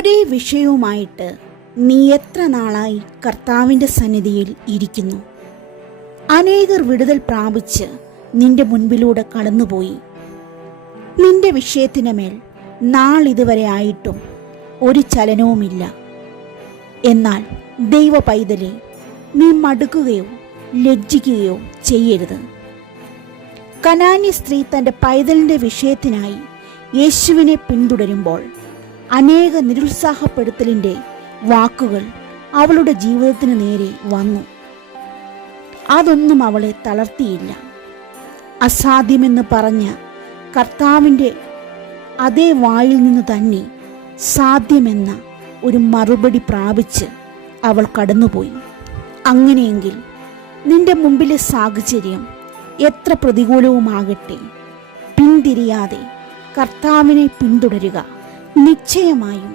ഒരേ വിഷയവുമായിട്ട് നീ എത്ര നാളായി കർത്താവിൻ്റെ സന്നിധിയിൽ ഇരിക്കുന്നു? അനേകർ വിടുതൽ പ്രാപിച്ച് നിന്റെ മുൻപിലൂടെ കടന്നുപോയി. നിന്റെ വിഷയത്തിന് മേൽ നാളിതുവരെ ആയിട്ടും ഒരു ചലനവുമില്ല. എന്നാൽ ദൈവ പൈതലെ, നീ മടുക്കുകയോ ലജ്ജിക്കുകയോ ചെയ്യരുത്. കനാന്യ സ്ത്രീ തൻ്റെ പൈതലിൻ്റെ വിഷയത്തിനായി യേശുവിനെ പിന്തുടരുമ്പോൾ അനേക നിരുത്സാഹപ്പെടുത്തലിൻ്റെ വാക്കുകൾ അവളുടെ ജീവിതത്തിന് നേരെ വന്നു. അതൊന്നും അവളെ തളർത്തിയില്ല. അസാധ്യമെന്ന് പറഞ്ഞ കർത്താവിൻ്റെ അതേ വായിൽ നിന്ന് തന്നെ സാധ്യമെന്ന ഒരു മറുപടി പ്രാപിച്ച് അവൾ കടന്നുപോയി. അങ്ങനെയെങ്കിൽ നിന്റെ മുമ്പിലെ സാഹചര്യം എത്ര പ്രതികൂലവുമാകട്ടെ, പിന്തിരിയാതെ കർത്താവിനെ പിന്തുടരുക. നിശ്ചയമായും